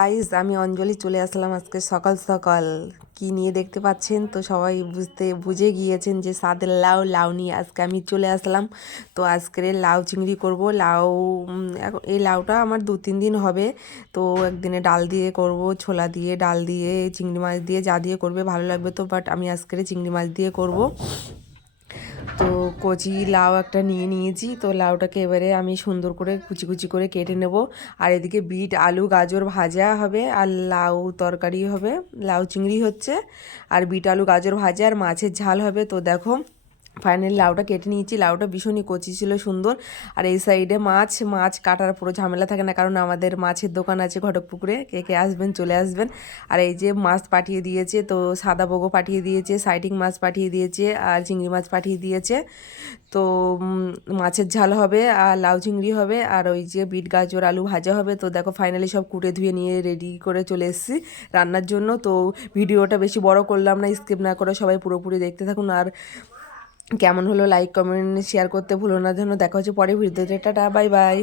Guys আমি অঞ্জলি চলে আসলাম আজকে সকাল সকাল। কি নিয়ে দেখতে পাচ্ছেন? তো সবাই বুঝতে, বুঝে গিয়েছেন যে সাদের লাউ লাউ নিয়ে আজকে আমি চলে আসলাম। তো আজকের লাউ চিংড়ি করব। লাউ এই লাউটা আমার দু তিন দিন হবে। তো একদিনে ডাল দিয়ে করব, ছোলা দিয়ে, ডাল দিয়ে, চিংড়ি মাছ দিয়ে, যা দিয়ে করবে, ভালো লাগবে তো বাট আমি আজকের চিংড়ি মাছ দিয়ে করব। কচি লাউ একটা নিয়ে নিয়েছি। তো লাউটাকে এবারে আমি সুন্দর করে কুচি কুচি করে কেটে নেব। আর এদিকে বিট, আলু, গাজর ভাজা হবে আর লাউ তরকারি হবে, লাউ চিংড়ি হচ্ছে। আর বিট, আলু, গাজর ভাজা আর মাছের ঝাল হবে। তো দেখো ফাইনালি লাউটা কেটে নিয়েছি। লাউটা ভীষণই কচি ছিল, সুন্দর। আর এই সাইডে মাছ মাছ কাটার পুরো ঝামেলা থাকে না, কারণ আমাদের মাছের দোকান আছে ঘটক পুকুরে, কে কে আসবেন চলে আসবেন। আর এই যে মাছ পাঠিয়ে দিয়েছে, তো সাদা বগো পাঠিয়ে দিয়েছে, সাইটিং মাছ পাঠিয়ে দিয়েছে, আর চিংড়ি মাছ পাঠিয়ে দিয়েছে। তো মাছের ঝাল হবে, আর লাউ চিংড়ি হবে, আর ওই যে বিট গাজর, আলু ভাজা হবে। তো দেখো, ফাইনালি সব কুটে ধুয়ে নিয়ে রেডি করে চলে এসেছি রান্নার জন্য। তো ভিডিওটা বেশি বড় করলাম না, স্কিপ না করে সবাই পুরোপুরি দেখতে থাকুন। আর কেমন হলো লাইক কমেন্ট শেয়ার করতে ভুলো না। যেন দেখা হচ্ছে পরে ভিডিওতে টাটা বাই বাই